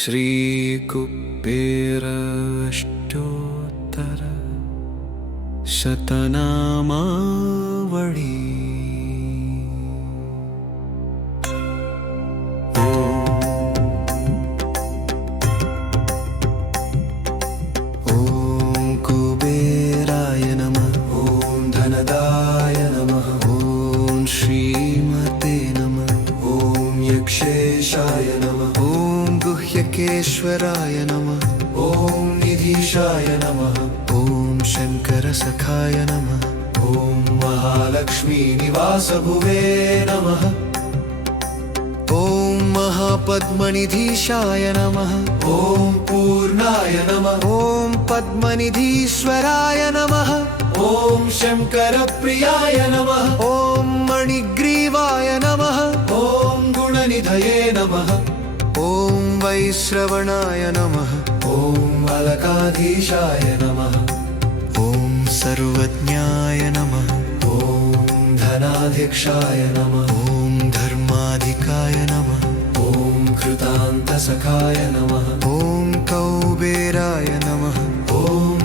श्रीकुबेराष्टोत्तर शतनामावळी। ॐ कुबेराय नमः। ॐ धनदाय नमः। ॐ श्रीमते नमः। ॐ यक्षेशाय नमः। ॐ गुह्यकेश्वराय नमः। ॐ निधीशाय नमः। ॐ शङ्करसखाय नमः। ॐ महालक्ष्मी निवासभुवे नमः। ॐ महापद्मनिधीशाय नमः। ॐ पूर्णाय नमः। ॐ पद्मनिधीश्वराय नमः। ॐ शङ्करप्रियाय नमः। ॐ मणिग्रीवाय नमः। ॐ गुणनिधये नमः। ॐ वैश्रवणाय नमः। ॐ अलकाधीशाय नमः। ॐ सर्वज्ञाय नमः। ॐ धनाध्यक्षाय नमः। ॐ धर्माधिकाय नमः। ॐ कृतान्तसखाय नमः। ॐ कौबेराय नमः। ॐ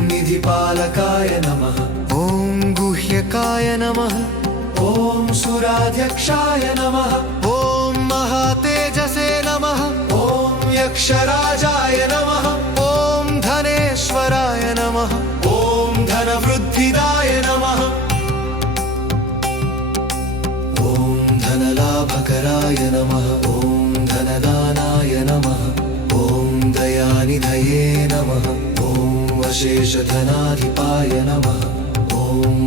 निधिपालकाय नमः। ॐ गुह्यकाय नमः। ॐ सुराध्यक्षाय नमः। ॐ महातेजसे नमः। ॐ यक्षराजाय नमः। ॐ धनेश्वराय नमः। ॐ धनवृद्धिदाय नमः। ॐ धनलाभकराय नमः। ॐ धनदानाय नमः। ॐ दयानिधये नमः। ॐ अशेषधनाधिपाय नमः। ॐ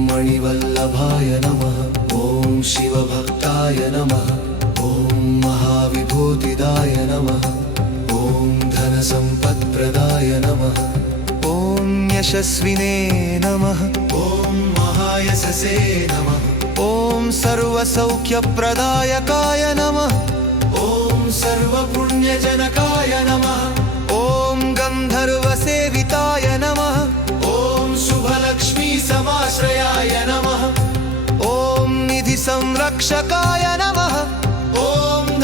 मणिवल्लभाय नमः। ॐ शिवभक्ताय नमः। ॐ महाविभूतिदाय नमः। ॐ धनसम्पत्प्रदाय नमः। ॐ यशस्विने नमः। ॐ महायशसे नमः। ॐ सर्वसौख्यप्रदायकाय नमः। ॐ सर्वपुण्यजनकाय नमः। ॐ गन्धर्वसेविताय नमः। ॐ शुभलक्ष्मी समाश्रयाय नमः। ॐ निधिसंरक्षकाय नमः। ॐ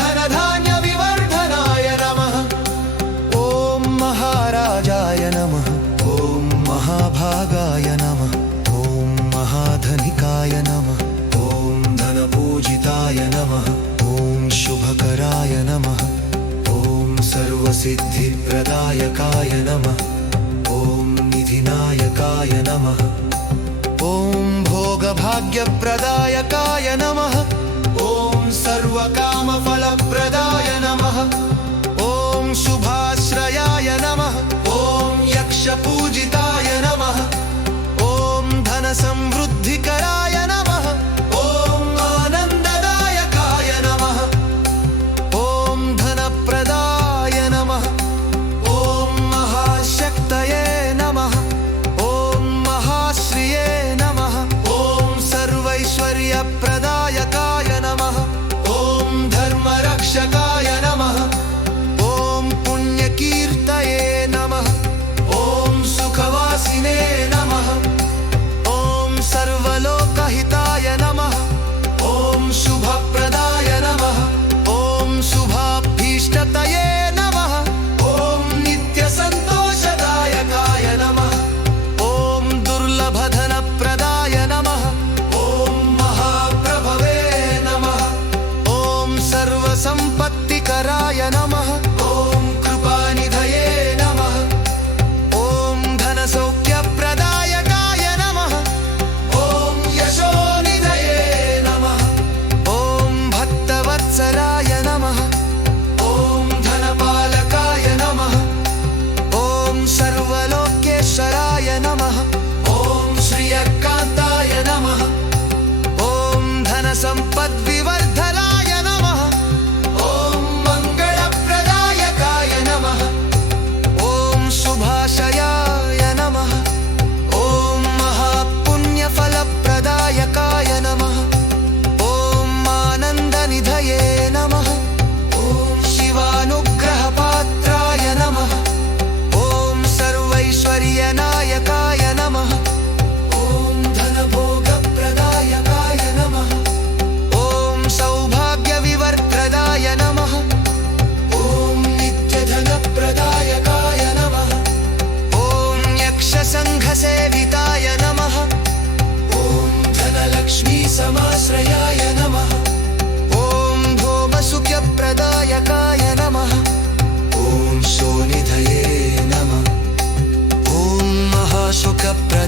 धनधान्यविवर्धनाय नमः। ॐ महाराजाय नमः। ॐ महाभागाय नमः। ॐ महाधनिकाय नमः। ॐ धनपूजिताय नमः। ॐ शुभकराय नमः। ॐ सर्वसिद्धिप्रदायकाय नमः। ॐ निधिनायकाय नमः। ॐ भोगभाग्यप्रदायकाय नमः। ॐ सर्वकामफलप्रदाय नमः। ॐ शुभाश्रयाय नमः। ॐ यक्षपूजिताय नमः। ॐ धनसमृद्धिकराय नमः। ॐ आनन्ददायकाय नमः। ॐ धनप्रदाय नमः। ॐ महाशक्तये नमः। ॐ महाश्रिये नमः। ॐ सर्वैश्वर्यप्रदायकाय नमः। ॐ धर्मरक्षकाय नमः।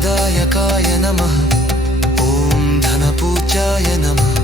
धनप्रदायकाय नमः ॐ धनपूज्याय नमः।